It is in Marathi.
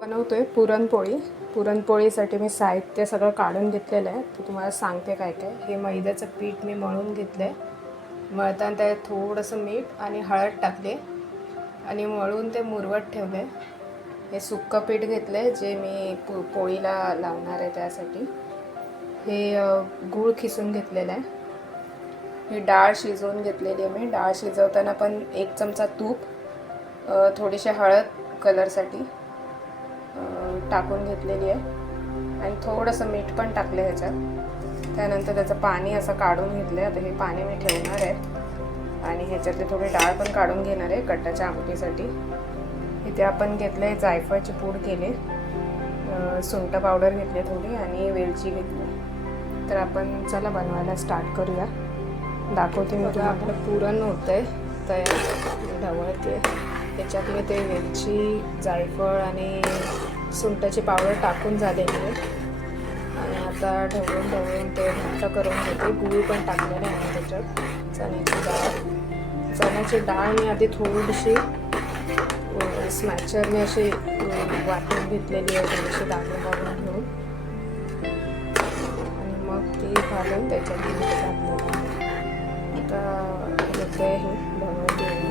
बनवतोय पुरणपोळी. पुरणपोळीसाठी मी साहित्य सगळं काढून घेतलेलं आहे. तर तुम्हाला सांगते काय काय. हे मैद्याचं पीठ मी मळून घेतलं आहे. मळताना त्यात थोडंसं मीठ आणि हळद टाकले आणि मळून ते मुरवत ठेवले. हे सुक्कं पीठ घेतलं आहे जे मी पोळीला लावणार आहे त्यासाठी. हे गूळ खिसून घेतलेलं आहे. ही डाळ शिजवून घेतलेली आहे मी. डाळ शिजवताना पण 1 चमचा तूप, थोडीशी हळद कलरसाठी टाकून घेतलेली आहे आणि थोडंसं मीठ पण टाकलं ह्याच्यात. त्यानंतर त्याचं पाणी असं काढून घेतलं आहे. आता हे पाणी मी ठेवणार आहे आणि ह्याच्यातले थोडी डाळ पण काढून घेणार आहे कट्टाच्या आमटीसाठी. इथे आपण घेतले जायफळची पूड केली, सुंठ पावडर घेतली थोडी आणि वेलची घेतली. तर आपण चला बनवायला स्टार्ट करूया. दाखवते मी तुम्हाला. आपलं पुरण होतं आहे तयार, ढवळते. त्याच्यात मी ते वेलची, जायफळ आणि सुंठाची पावडर टाकून झालेली आहे आणि आता ढवळून ते घट्ट करून घेते. गूळ पण टाकलेलं आहे त्याच्यात. चण्याची डाळ मी आधी थोडीशी स्मॅचरने अशी वाटून घेतलेली आहे, थोडीशी दाणे काढून घेऊन आणि मग ती घालून त्याच्यात टाकलेली आहे. आता होते हे ढवळते.